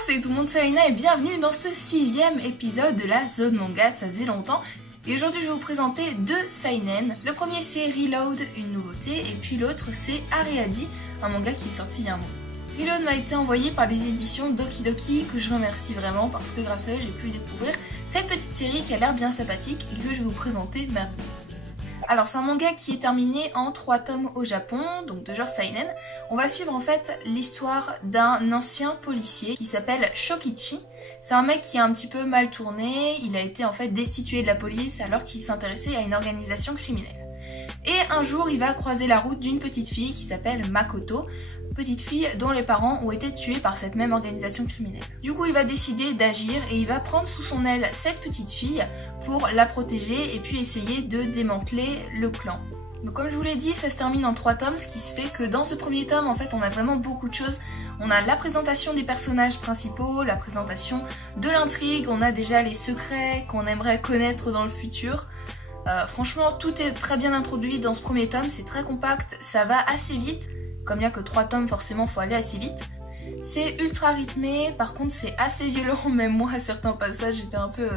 salut tout le monde, c'est Rina et bienvenue dans ce 6e épisode de la zone manga, ça faisait longtemps. Et aujourd'hui je vais vous présenter deux seinen. Le premier c'est Reload, une nouveauté, et puis l'autre c'est Areadi, un manga qui est sorti il y a un mois. Reload m'a été envoyé par les éditions Doki Doki, que je remercie vraiment parce que grâce à eux j'ai pu découvrir cette petite série qui a l'air bien sympathique et que je vais vous présenter maintenant. Alors c'est un manga qui est terminé en 3 tomes au Japon, donc de genre seinen. On va suivre en fait l'histoire d'un ancien policier qui s'appelle Shokichi. C'est un mec qui a un petit peu mal tourné, il a été en fait destitué de la police alors qu'il s'intéressait à une organisation criminelle. Et un jour il va croiser la route d'une petite fille qui s'appelle Makoto, petite fille dont les parents ont été tués par cette même organisation criminelle. Du coup il va décider d'agir et il va prendre sous son aile cette petite fille pour la protéger et puis essayer de démanteler le clan. Donc comme je vous l'ai dit, ça se termine en 3 tomes, ce qui se fait que dans ce premier tome en fait on a vraiment beaucoup de choses. On a la présentation des personnages principaux, la présentation de l'intrigue, on a déjà les secrets qu'on aimerait connaître dans le futur. Franchement tout est très bien introduit dans ce premier tome, c'est très compact, ça va assez vite. Comme il n'y a que 3 tomes, forcément faut aller assez vite. C'est ultra rythmé, par contre c'est assez violent, même moi à certains passages j'étais un peu...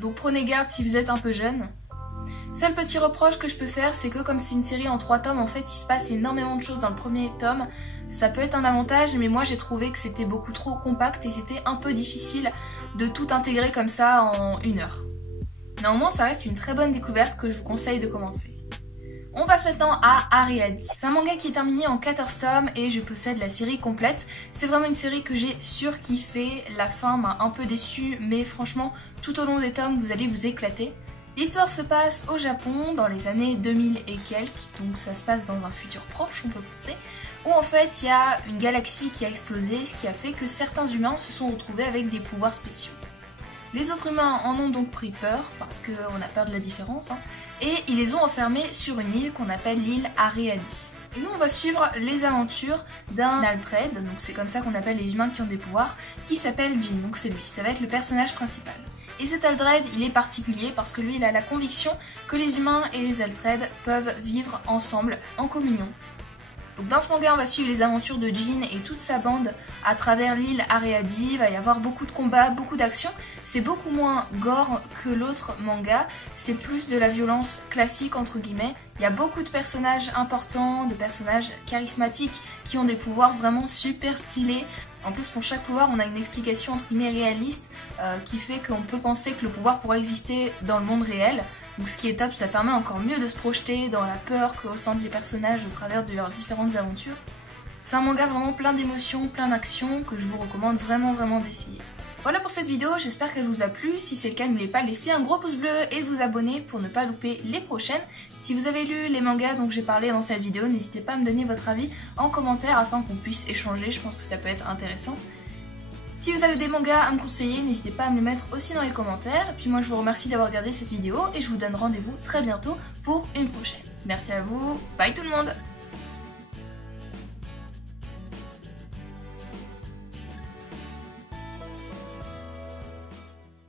Donc prenez garde si vous êtes un peu jeune. Seul petit reproche que je peux faire, c'est que comme c'est une série en 3 tomes, en fait il se passe énormément de choses dans le premier tome. Ça peut être un avantage, mais moi j'ai trouvé que c'était beaucoup trop compact et c'était un peu difficile de tout intégrer comme ça en 1 heure. Néanmoins ça reste une très bonne découverte que je vous conseille de commencer. On passe maintenant à Areadi. C'est un manga qui est terminé en 14 tomes et je possède la série complète. C'est vraiment une série que j'ai surkiffé. La fin m'a un peu déçue, mais franchement, tout au long des tomes, vous allez vous éclater. L'histoire se passe au Japon dans les années 2000 et quelques, donc ça se passe dans un futur proche, on peut penser, où en fait il y a une galaxie qui a explosé, ce qui a fait que certains humains se sont retrouvés avec des pouvoirs spéciaux. Les autres humains en ont donc pris peur, parce qu'on a peur de la différence, et ils les ont enfermés sur une île qu'on appelle l'île Areadi. Et nous on va suivre les aventures d'un Aldred, donc c'est comme ça qu'on appelle les humains qui ont des pouvoirs, qui s'appelle Jin, donc c'est lui, ça va être le personnage principal. Et cet Aldred, il est particulier parce que lui il a la conviction que les humains et les Aldred peuvent vivre ensemble, en communion. Donc dans ce manga on va suivre les aventures de Jin et toute sa bande à travers l'île Areadi, il va y avoir beaucoup de combats, beaucoup d'actions, c'est beaucoup moins gore que l'autre manga, c'est plus de la violence classique entre guillemets, il y a beaucoup de personnages importants, de personnages charismatiques qui ont des pouvoirs vraiment super stylés. En plus pour chaque pouvoir on a une explication entre guillemets réaliste qui fait qu'on peut penser que le pouvoir pourrait exister dans le monde réel. Donc ce qui est top, ça permet encore mieux de se projeter dans la peur que ressentent les personnages au travers de leurs différentes aventures. C'est un manga vraiment plein d'émotions, plein d'actions que je vous recommande vraiment d'essayer. Voilà pour cette vidéo, j'espère qu'elle vous a plu. Si c'est le cas, n'oubliez pas de laisser un gros pouce bleu et de vous abonner pour ne pas louper les prochaines. Si vous avez lu les mangas dont j'ai parlé dans cette vidéo, n'hésitez pas à me donner votre avis en commentaire afin qu'on puisse échanger, je pense que ça peut être intéressant. Si vous avez des mangas à me conseiller, n'hésitez pas à me les mettre aussi dans les commentaires. Et puis moi je vous remercie d'avoir regardé cette vidéo et je vous donne rendez-vous très bientôt pour une prochaine. Merci à vous, bye tout le monde!